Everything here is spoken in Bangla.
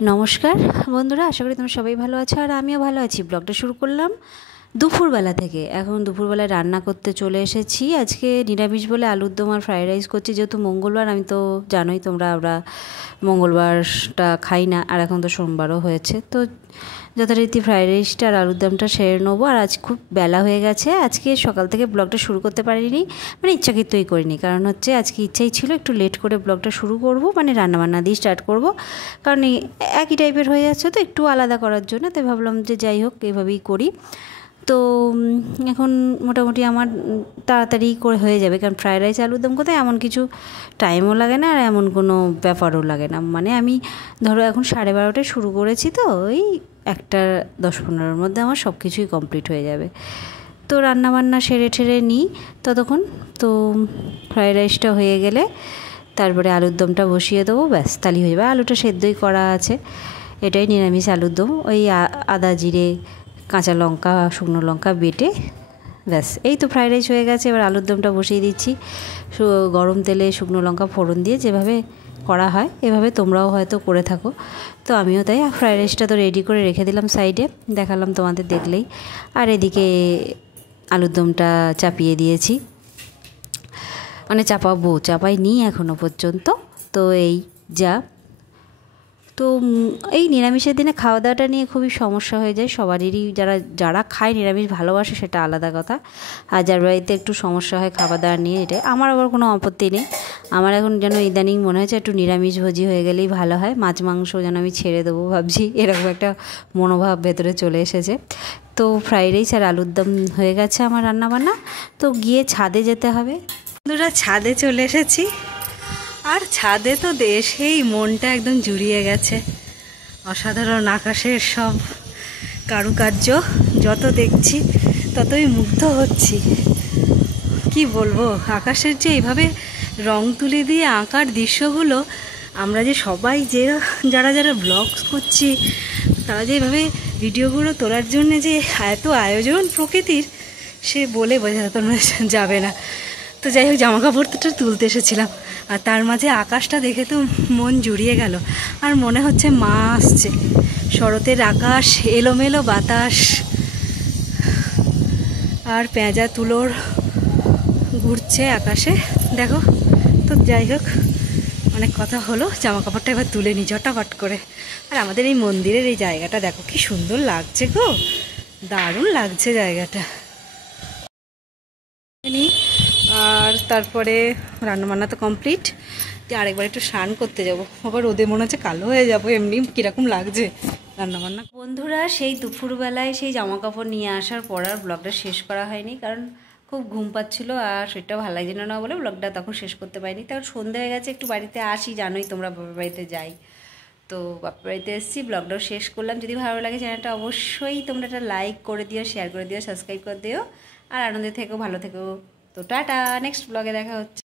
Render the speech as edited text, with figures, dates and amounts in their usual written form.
নমস্কার বন্ধুরা, আশা করি তোমরা সবাই ভালো আছো আর আমিও ভালো আছি। ব্লগটা শুরু করলাম দুপুরবেলা থেকে। এখন দুপুরবেলায় রান্না করতে চলে এসেছি। আজকে নিরামিষ বলে আলুর দম আর ফ্রাইড রাইস করছি, যেহেতু মঙ্গলবার। আমি তো জানোই আমরা মঙ্গলবারটা খাই না, আর এখন তো সোমবারও হয়েছে, তো যথারীতি ফ্রাইড রাইসটা আর আলুর দমটা সেরে নেবো। আর আজ খুব বেলা হয়ে গেছে, আজকে সকাল থেকে ব্লগটা শুরু করতে পারিনি, মানে ইচ্ছাকৃতই করিনি। কারণ হচ্ছে আজকে ইচ্ছাই ছিল একটু লেট করে ব্লগটা শুরু করব, মানে রান্নাবান্না দিয়ে স্টার্ট করব। কারণ একই টাইপের হয়ে যাচ্ছে, তো একটু আলাদা করার জন্য তাই ভাবলাম যে যাই হোক এইভাবেই করি। তো এখন মোটামুটি আমার তাড়াতাড়ি করে হয়ে যাবে, কারণ ফ্রায়েড রাইস আলুর দম কোথায় এমন কিছু টাইমও লাগে না আর এমন কোনো ব্যাপারও লাগে না। মানে আমি ধরো এখন 12:30টায় শুরু করেছি, তো ওই 1:10-15-এর মধ্যে আমার সব কিছুই কমপ্লিট হয়ে যাবে। তো রান্নাবান্না সেরে ঠেরে নিই ততক্ষণ। তো ফ্রায়েড রাইসটা হয়ে গেলে তারপরে আলুর দমটা বসিয়ে দেবো, ব্যাস তালি হয়ে যাবে। আলুটা সেদ্ধই করা আছে, এটাই নিরামিষ আলুর দম। ওই আদা জিরে কাঁচা লঙ্কা শুকনো লঙ্কা বেটে ব্যাস, এই তো ফ্রাইড রাইস হয়ে গেছে। এবার আলুর দমটা বসিয়ে দিচ্ছি গরম তেলে শুকনো লঙ্কা ফোড়ন দিয়ে, যেভাবে করা হয় এভাবে তোমরাও হয়তো করে থাকো। তো আমিও তাই। ফ্রাইড রাইসটা তো রেডি করে রেখে দিলাম সাইডে, দেখালাম তোমাদের দেখলেই। আর এদিকে আলুর দমটা চাপিয়ে দিয়েছি, মানে চাপাইনি এখনও পর্যন্ত। তো এই যা, তো এই নিরামিষের দিনে খাওয়া দাওয়াটা নিয়ে খুবই সমস্যা হয়ে যায় সবারই। যারা খায় নিরামিষ ভালোবাসে সেটা আলাদা কথা, আর যার বাড়িতে একটু সমস্যা হয় খাওয়া দাওয়া নিয়ে, এটাই। আমার আবার কোনো আপত্তি নেই। আমার এখন যেন ইদানিং মনে হচ্ছে একটু নিরামিষভোজী হয়ে গেলেই ভালো হয়, মাছ মাংস যেন আমি ছেড়ে দেবো ভাবছি, এরকম একটা মনোভাব ভেতরে চলে এসেছে। তো ফ্রাইড রাইস আর আলুর দম হয়ে গেছে আমার রান্নাবান্না। তো গিয়ে ছাদে যেতে হবে। বন্ধুরা, ছাদে চলে এসেছি, আর ছাদে তো এসেই মনটা একদম জুড়িয়ে গেছে। অসাধারণ আকাশের সব কারুকার্য যত দেখছি ততই মুগ্ধ হচ্ছি। কি বলবো, আকাশের যে এইভাবে রং তুলি দিয়ে আঁকার দৃশ্যগুলো, আমরা যে সবাই যারা যারা ব্লগস করছি, তারা যে এইভাবে ভিডিওগুলো তোলার জন্য যে এত আয়োজন প্রকৃতির, সে বলে বোঝাতে যাবে না। তো যাই হোক, জামা কাপড়টা তুলতে এসেছিলাম, আর তার মাঝে আকাশটা দেখে তো মন জুড়িয়ে গেল। আর মনে হচ্ছে মা আসছে। শরতের আকাশ, এলোমেলো বাতাস, আর পেঁজা তুলোর ঘুরছে আকাশে, দেখো। তো যাই হোক, অনেক কথা হলো, জামা কাপড়টা এবার তুলে নিই ঝটাফট করে। আর আমাদের এই মন্দিরের এই জায়গাটা দেখো কি সুন্দর লাগছে গো, দারুণ লাগছে জায়গাটা। আর তারপরে রান্নাবান্না তো কমপ্লিট, আরেকবার একটু স্নান করতে যাব। আবার রোদে মনে হচ্ছে কালো হয়ে যাবো, এমনি কীরকম লাগছে রান্নাবান্না। বন্ধুরা, সেই দুপুরবেলায় সেই জামা কাপড় নিয়ে আসার পর আর ব্লগটা শেষ করা হয়নি, কারণ খুব ঘুম পাচ্ছিলো আর সেটা ভালো লাগছিল না বলে ব্লগটা তখন শেষ করতে পারিনি। তখন সন্ধে হয়ে গেছে, একটু বাড়িতে আসি, জানোই তোমরা বাবার বাড়িতে যাই। তো বাবার বাড়িতে এসেছি, ব্লগটাও শেষ করলাম। যদি ভালো লাগে চ্যানেলটা অবশ্যই তোমরা একটা লাইক করে দিও, শেয়ার করে দিও, সাবস্ক্রাইব করে দিও, আর আনন্দে থেকো, ভালো থেকো। তো টাটা, নেক্সট ব্লগে দেখা হচ্ছে।